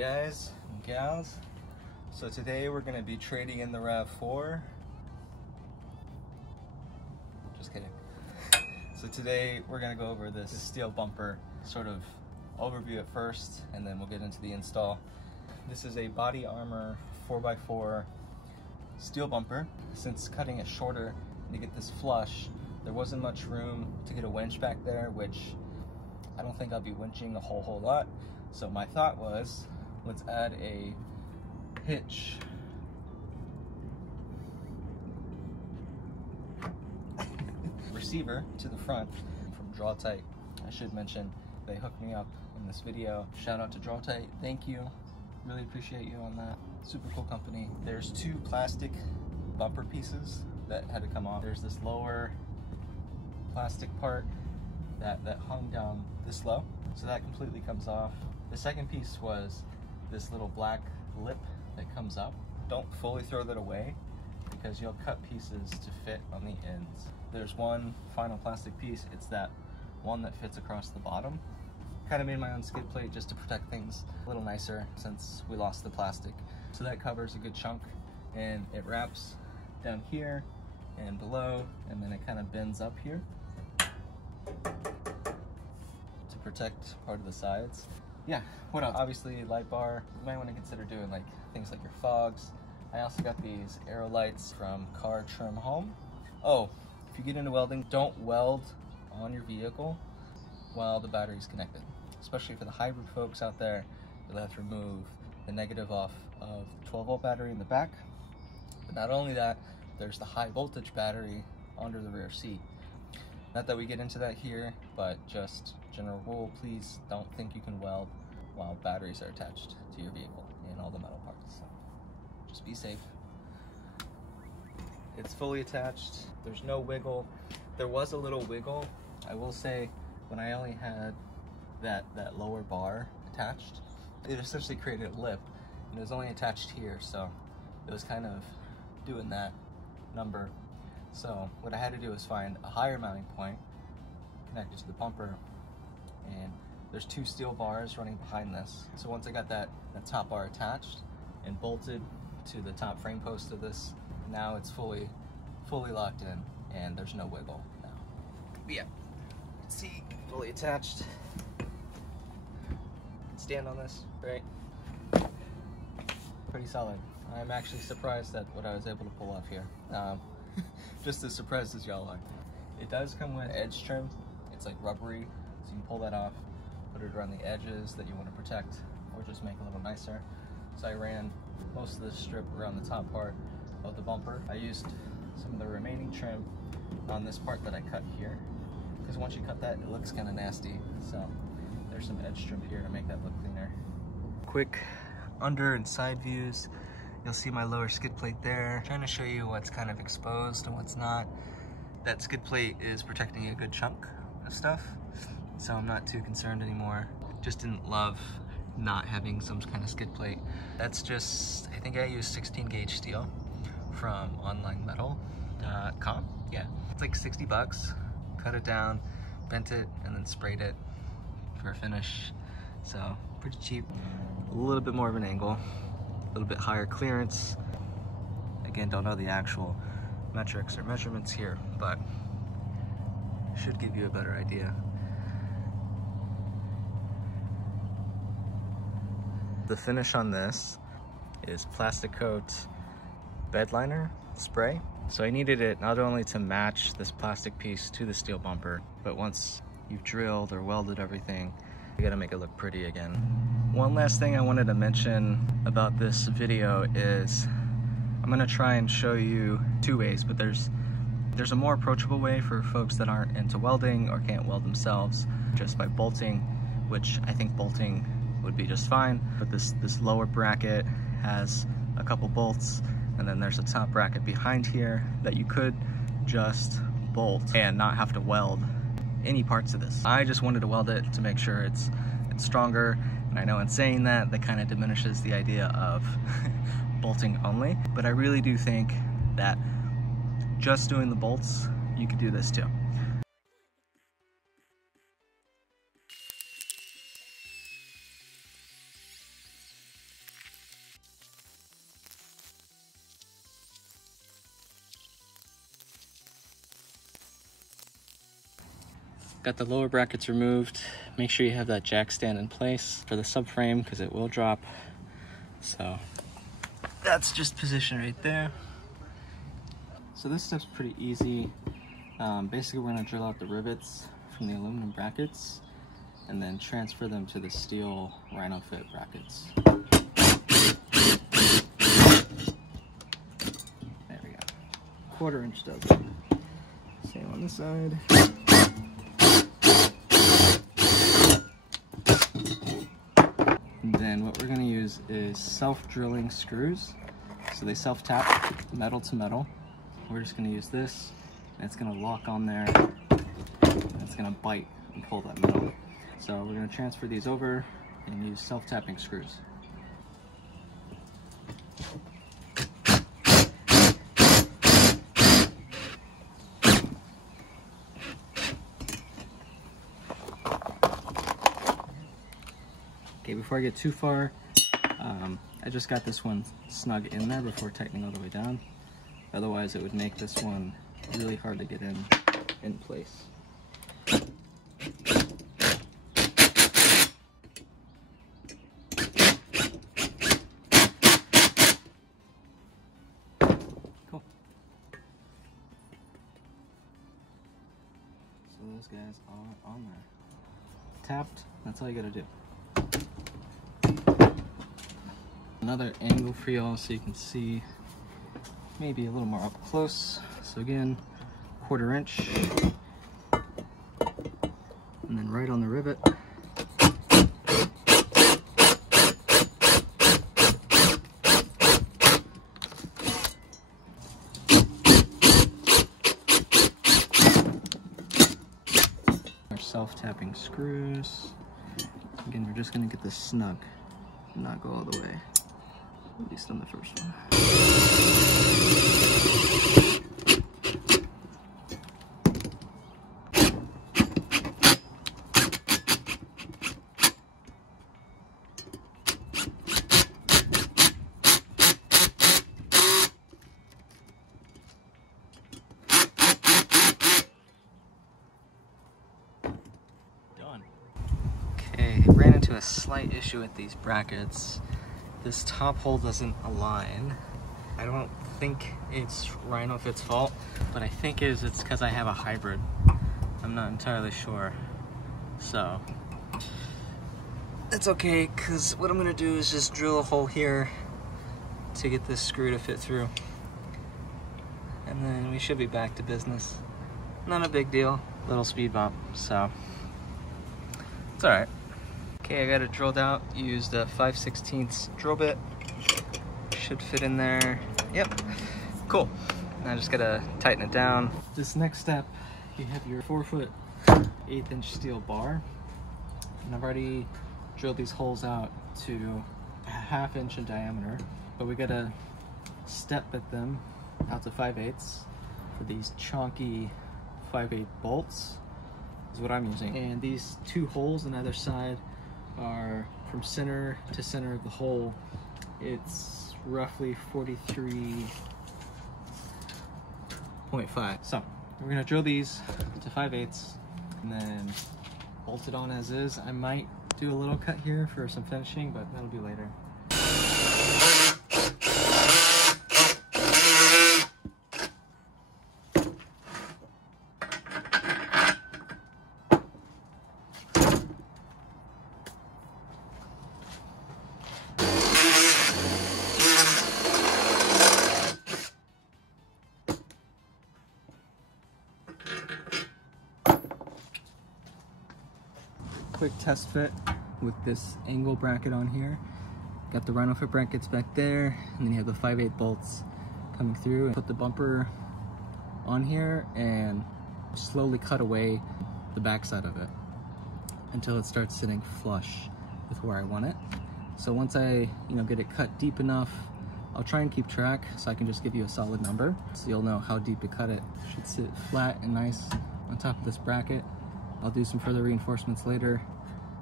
guys and gals. So today we're going to be trading in the RAV4. Just kidding. So today we're going to go over this steel bumper, sort of overview at first, and then we'll get into the install. This is a body armor 4x4 steel bumper. Since cutting it shorter to get this flush, there wasn't much room to get a winch back there, which I don't think I'll be winching a whole lot. So my thought was, let's add a hitch receiver to the front from Draw-Tite. I should mention they hooked me up in this video. Shout out to Draw-Tite, thank you. Really appreciate you on that. Super cool company. There's two plastic bumper pieces that had to come off. There's this lower plastic part that hung down this low, so that completely comes off. The second piece was this little black lip that comes up. Don't fully throw that away because you'll cut pieces to fit on the ends. There's one final plastic piece. It's that one that fits across the bottom. Kind of made my own skid plate just to protect things a little nicer since we lost the plastic. So that covers a good chunk, and it wraps down here and below, and then it kind of bends up here to protect part of the sides. Yeah, what else? Obviously light bar. You might want to consider doing like things like your fogs. I also got these arrow lights from Car Trim Home. Oh, if you get into welding, don't weld on your vehicle while the battery's connected. Especially for the hybrid folks out there, you'll have to remove the negative off of the 12-volt battery in the back. But not only that, there's the high voltage battery under the rear seat. Not that we get into that here, but just general rule, please don't think you can weld while batteries are attached to your vehicle and all the metal parts. So just be safe. It's fully attached. There's no wiggle. There was a little wiggle. I will say, when I only had that lower bar attached, it essentially created a lip, and it was only attached here, so it was kind of doing that number. So what I had to do was find a higher mounting point connected to the bumper, and there's two steel bars running behind this. So once I got that top bar attached and bolted to the top frame post of this, now it's fully locked in and there's no wiggle now. But yeah, see, fully attached. Stand on this, right? Pretty solid. I'm actually surprised at what I was able to pull off here. Just as surprised as y'all are. It does come with edge trim. It's like rubbery, so you can pull that off, put it around the edges that you want to protect, or just make it a little nicer. So I ran most of this strip around the top part of the bumper. I used some of the remaining trim on this part that I cut here, because once you cut that, it looks kind of nasty. So there's some edge trim here to make that look cleaner. Quick under and side views. You'll see my lower skid plate there. I'm trying to show you what's kind of exposed and what's not. That skid plate is protecting a good chunk of stuff, so I'm not too concerned anymore. Just didn't love not having some kind of skid plate. That's just, I think I used 16 gauge steel from onlinemetal.com. Yeah, it's like 60 bucks. Cut it down, bent it, and then sprayed it for a finish. So pretty cheap. A little bit more of an angle, a little bit higher clearance. Again, don't know the actual metrics or measurements here, but should give you a better idea. The finish on this is plastic coat bed liner spray. So I needed it not only to match this plastic piece to the steel bumper, but once you've drilled or welded everything, you gotta make it look pretty again. One last thing I wanted to mention about this video is I'm gonna try and show you two ways, but there's a more approachable way for folks that aren't into welding or can't weld themselves, just by bolting, which I think bolting would be just fine. But this lower bracket has a couple bolts, and then there's a top bracket behind here that you could just bolt and not have to weld any parts of this. I just wanted to weld it to make sure it's stronger, and I know in saying that kind of diminishes the idea of bolting only, but I really do think that just doing the bolts, you could do this too. Got the lower brackets removed. Make sure you have that jack stand in place for the subframe because it will drop. So that's just positioned right there. So this step's pretty easy. Basically we're gonna drill out the rivets from the aluminum brackets and then transfer them to the steel Rhino fit brackets. There we go. 1/4 inch does it. Same on this side. And then what we're going to use is self-drilling screws. So they self-tap metal to metal. We're just going to use this, and it's going to lock on there, and it's going to bite and pull that metal. So we're going to transfer these over and use self-tapping screws. Okay, before I get too far, I just got this one snug in there before tightening all the way down. Otherwise, it would make this one really hard to get in place. Cool. So those guys are on there. Tapped, that's all you gotta do. Another angle for y'all so you can see maybe a little more up close. So again, 1/4 inch, and then right on the rivet. Our self-tapping screws. Again, we're just gonna get this snug, not go all the way. At least on the first one. Done. Okay, ran into a slight issue with these brackets. This top hole doesn't align. I don't think it's Rhino Fit's fault, but I think it's because I have a hybrid. I'm not entirely sure. So, it's okay, because what I'm gonna do is just drill a hole here to get this screw to fit through. And then we should be back to business. Not a big deal, little speed bump, so it's all right. Okay, I got it drilled out, used a 5/16 drill bit. Should fit in there. Yep, cool. Now I just gotta tighten it down. This next step, you have your 4-foot 1/8 inch steel bar. And I've already drilled these holes out to a 1/2 inch in diameter, but we gotta step at them out to 5/8 for these chunky 5/8 bolts is what I'm using. And these 2 holes on either side are from center to center of the hole. It's roughly 43.5. So we're gonna drill these to 5/8 and then bolt it on as is. I might do a little cut here for some finishing, but that'll be later. Quick test fit with this angle bracket on here. Got the Rhino Fit brackets back there, and then you have the 5/8 bolts coming through. And put the bumper on here and slowly cut away the back side of it until it starts sitting flush with where I want it. So once I get it cut deep enough, I'll try and keep track so I can just give you a solid number so you'll know how deep to cut it. Should sit flat and nice on top of this bracket. I'll do some further reinforcements later,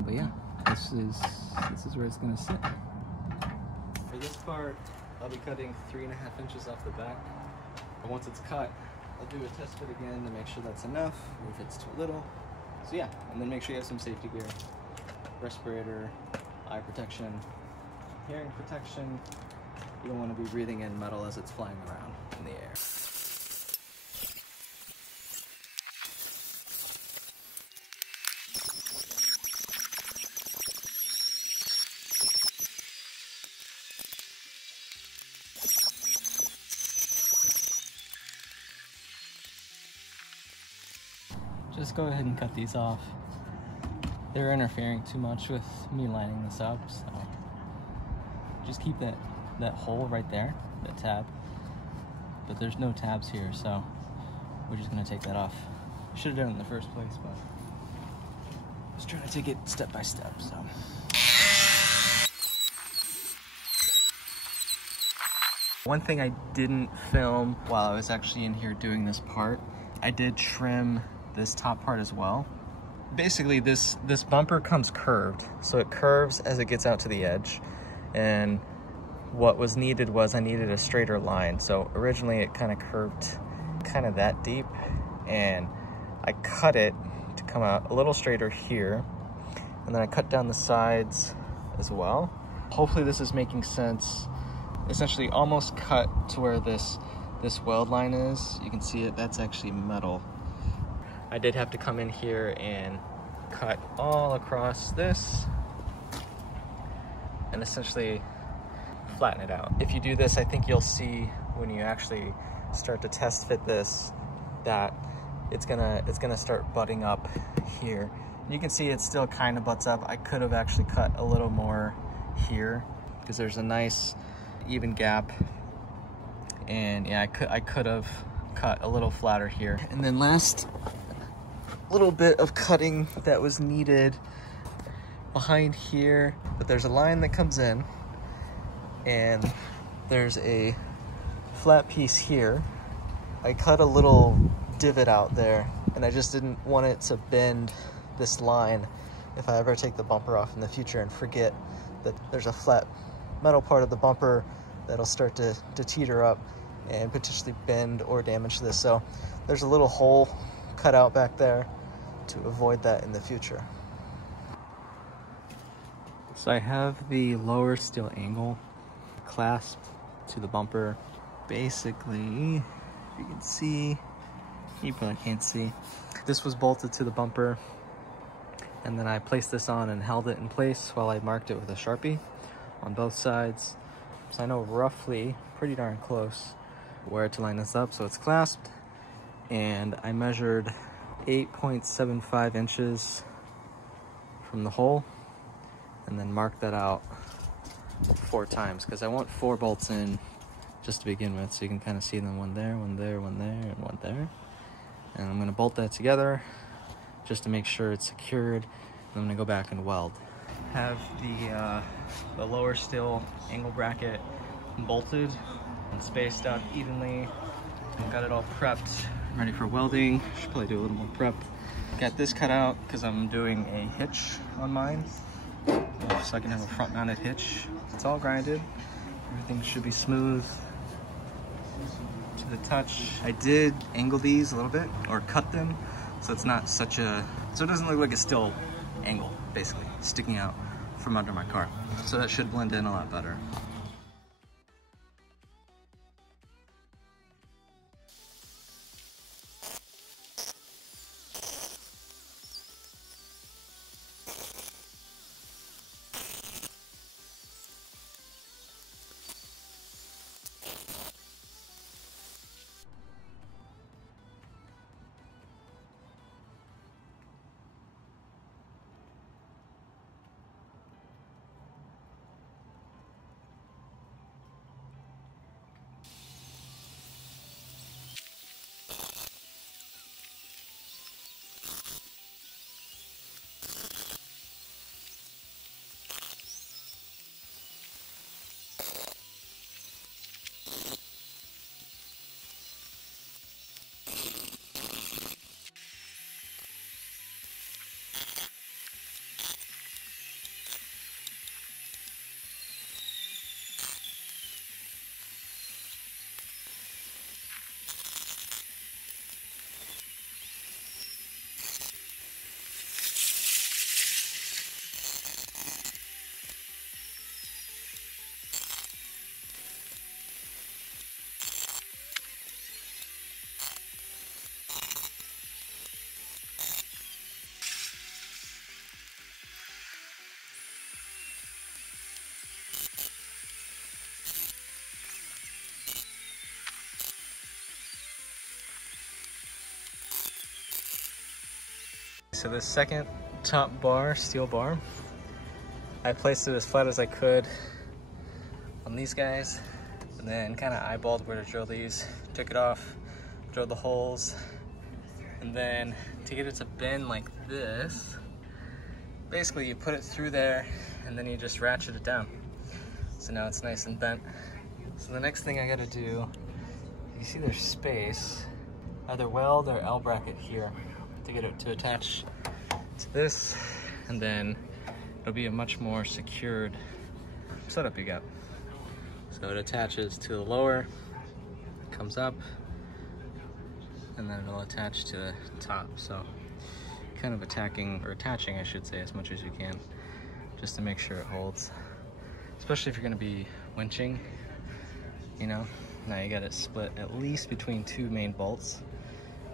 but yeah, this is where it's gonna sit. For this part, I'll be cutting 3.5 inches off the back. But once it's cut, I'll do a test fit again to make sure that's enough, or if it's too little. So yeah, and then make sure you have some safety gear, respirator, eye protection, hearing protection. You don't want to be breathing in metal as it's flying around in the air. Just go ahead and cut these off. They're interfering too much with me lining this up, so just keep that hole right there, that tab. But there's no tabs here, so we're just gonna take that off. Should have done it in the first place, but I was trying to take it step by step, so. One thing I didn't film while I was actually in here doing this part, I did trim this top part as well. Basically this bumper comes curved, so it curves as it gets out to the edge, and what was needed was I needed a straighter line. So originally it kind of curved kind of that deep, and I cut it to come out a little straighter here, and then I cut down the sides as well. Hopefully this is making sense. Essentially almost cut to where this weld line is. You can see it, that's actually metal. I did have to come in here and cut all across this and essentially flatten it out. If you do this, I think you'll see when you actually start to test fit this that it's gonna start butting up here. You can see it still kind of butts up. I could have actually cut a little more here because there's a nice even gap, and yeah, I could have cut a little flatter here. And then last little bit of cutting that was needed behind here, but there's a line that comes in and there's a flat piece here. I cut a little divot out there, and I just didn't want it to bend this line if I ever take the bumper off in the future and forget that there's a flat metal part of the bumper that'll start to teeter up and potentially bend or damage this. So there's a little hole cut out back there to avoid that in the future. So I have the lower steel angle clasp to the bumper. Basically, if you can see, you probably can't see, this was bolted to the bumper, and then I placed this on and held it in place while I marked it with a Sharpie on both sides. So I know roughly, pretty darn close, where to line this up. So it's clasped, and I measured 8.75 inches from the hole, and then marked that out 4 times because I want 4 bolts in just to begin with, so you can kind of see them, one there, one there, one there, and one there. And I'm going to bolt that together just to make sure it's secured, and I'm going to go back and weld. Have the lower steel angle bracket bolted and spaced out evenly. Got it all prepped, ready for welding. Should probably do a little more prep. Got this cut out because I'm doing a hitch on mine, so I can have a front mounted hitch. It's all grinded. Everything should be smooth to the touch. I did angle these a little bit, or cut them, so it's not such a, so it doesn't look like a steel angle, basically, sticking out from under my car. So that should blend in a lot better. So this second top bar, steel bar, I placed it as flat as I could on these guys, and then kind of eyeballed where to drill these, took it off, drilled the holes, and then to get it to bend like this, basically you put it through there and then you just ratchet it down. So now it's nice and bent. So the next thing I gotta do, you see there's space, either weld or L bracket here to get it to attach to this, and then it'll be a much more secured setup you got. So it attaches to the lower, comes up, and then it'll attach to the top. So kind of attaching, I should say, as much as you can, just to make sure it holds. Especially if you're gonna be winching, you know. Now you got it split at least between two main bolts.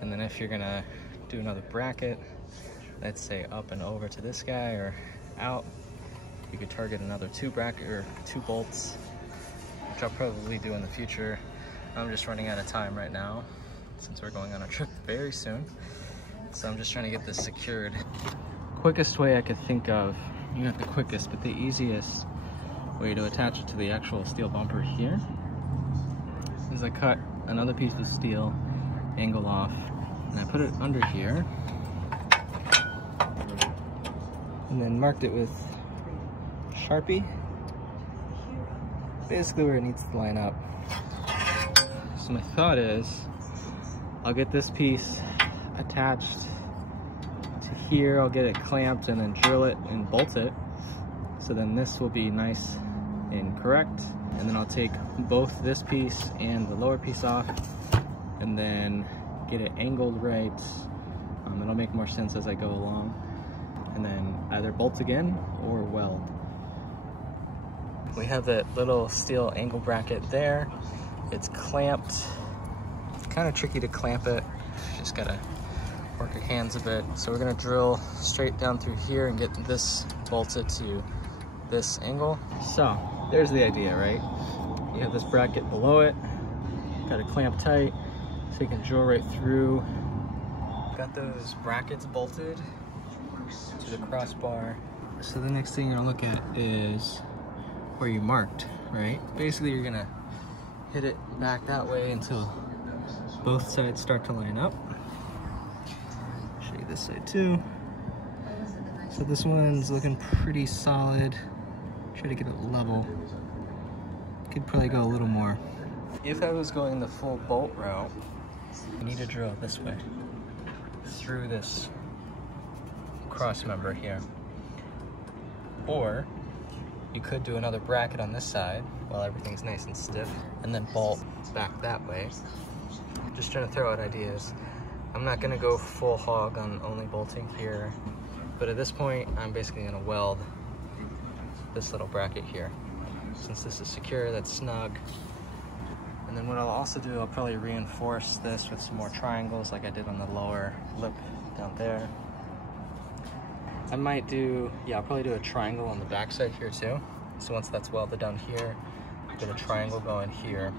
And then if you're gonna do another bracket, let's say up and over to this guy or out, you could target another two bolts, which I'll probably do in the future. I'm just running out of time right now since we're going on a trip very soon. So I'm just trying to get this secured. Quickest way I could think of, not the quickest, but the easiest way to attach it to the actual steel bumper here is I cut another piece of steel, angle off, and I put it under here, and then marked it with Sharpie, basically where it needs to line up. So my thought is, I'll get this piece attached to here, I'll get it clamped and then drill it and bolt it. So then this will be nice and correct. And then I'll take both this piece and the lower piece off and then get it angled right. It'll make more sense as I go along. And then either bolt again or weld. We have that little steel angle bracket there. It's clamped. It's kind of tricky to clamp it. Just gotta work your hands a bit. So we're gonna drill straight down through here and get this bolted to this angle. So there's the idea, right? You have this bracket below it, got it clamped tight so you can drill right through. Got those brackets bolted to the crossbar. So the next thing you're gonna look at is where you marked, right? Basically you're gonna hit it back that way until both sides start to line up. Show you this side too. So this one's looking pretty solid. Try to get it level. Could probably go a little more. If I was going the full bolt route, you need to drill this way, through this cross member here. Or you could do another bracket on this side while everything's nice and stiff, and then bolt back that way. Just trying to throw out ideas. I'm not gonna go full hog on only bolting here, but at this point, I'm basically gonna weld this little bracket here. Since this is secure, that's snug. And then what I'll also do, I'll probably reinforce this with some more triangles like I did on the lower lip down there. I might do, yeah, I'll probably do a triangle on the back side here too. So once that's welded down here, get a triangle going here.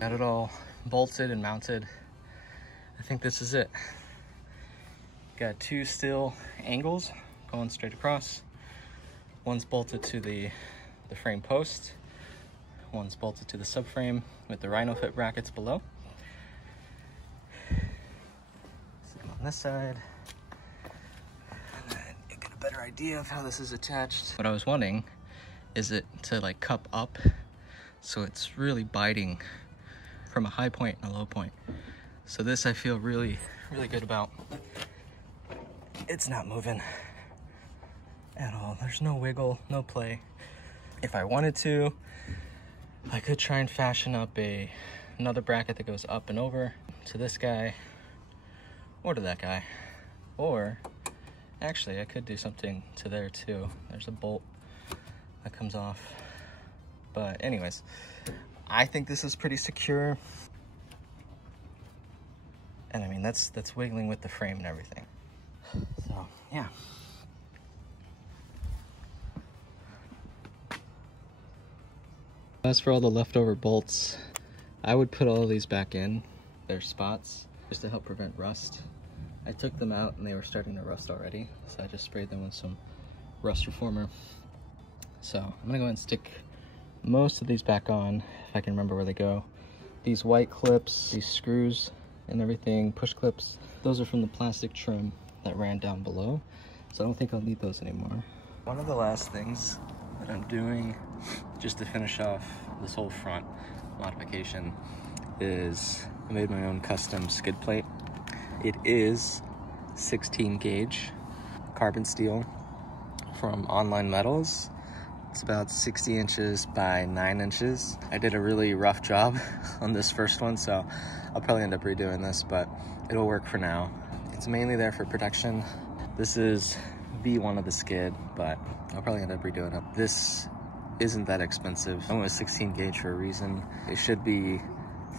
Got it all bolted and mounted. I think this is it. Got two steel angles going straight across. One's bolted to the frame post. One's bolted to the subframe with the rhino fit brackets below. Same on this side. And then you get a better idea of how this is attached. What I was wanting is it to like cup up so it's really biting from a high point and a low point. So this I feel really, really good about. It's not moving at all. There's no wiggle, no play. If I wanted to, I could try and fashion up another bracket that goes up and over to this guy or to that guy. Or actually I could do something to there too. There's a bolt that comes off. But anyways, I think this is pretty secure. And I mean, that's wiggling with the frame and everything. So, yeah. As for all the leftover bolts, I would put all of these back in their spots just to help prevent rust. I took them out and they were starting to rust already, so I just sprayed them with some rust reformer. So I'm gonna go ahead and stick most of these back on, if I can remember where they go. These white clips, these screws and everything, push clips, those are from the plastic trim that ran down below, so I don't think I'll need those anymore. One of the last things that I'm doing just to finish off this whole front modification is I made my own custom skid plate. It is 16 gauge carbon steel from Online Metals. It's about 60 inches by 9 inches. I did a really rough job on this first one, so I'll probably end up redoing this, but it'll work for now. It's mainly there for protection. This is V1 of the skid, but I'll probably end up redoing it. This isn't that expensive. I went with 16 gauge for a reason. It should be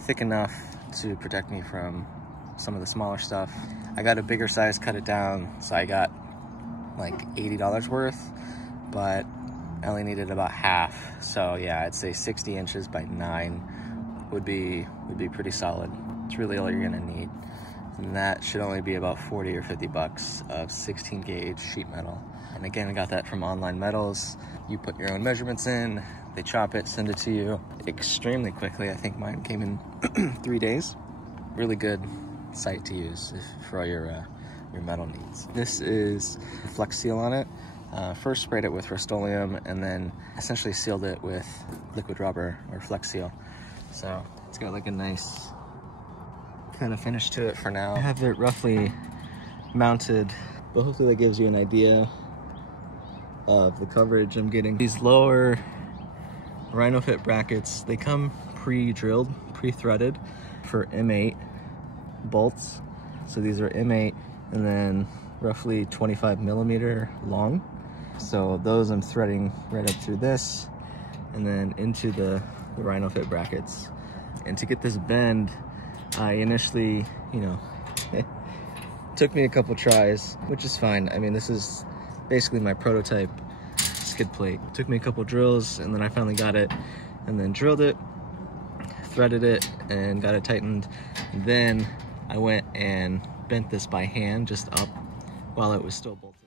thick enough to protect me from some of the smaller stuff. I got a bigger size, cut it down, so I got like $80 worth, but I only needed about half. So yeah, I'd say 60 inches by 9 would be pretty solid. It's really all you're gonna need. And that should only be about 40 or 50 bucks of 16 gauge sheet metal. And again, I got that from Online Metals. You put your own measurements in, they chop it, send it to you extremely quickly. I think mine came in 3 days. Really good site to use for all your metal needs. This is Flex Seal on it. First sprayed it with Rust-Oleum and then essentially sealed it with liquid rubber or Flex Seal. So it's got like a nice kind of finish to it for now. I have it roughly mounted, but hopefully that gives you an idea of the coverage I'm getting. These lower Rhino Fit brackets, they come pre-drilled, pre-threaded for M8 bolts. So these are M8 and then roughly 25 millimeter long. So those I'm threading right up through this and then into the Rhino Fit brackets. And to get this bend, I initially, it took me a couple tries, which is fine. I mean, this is basically my prototype skid plate. It took me a couple drills and then I finally got it and then drilled it, threaded it and got it tightened. Then I went and bent this by hand just up while it was still bolted.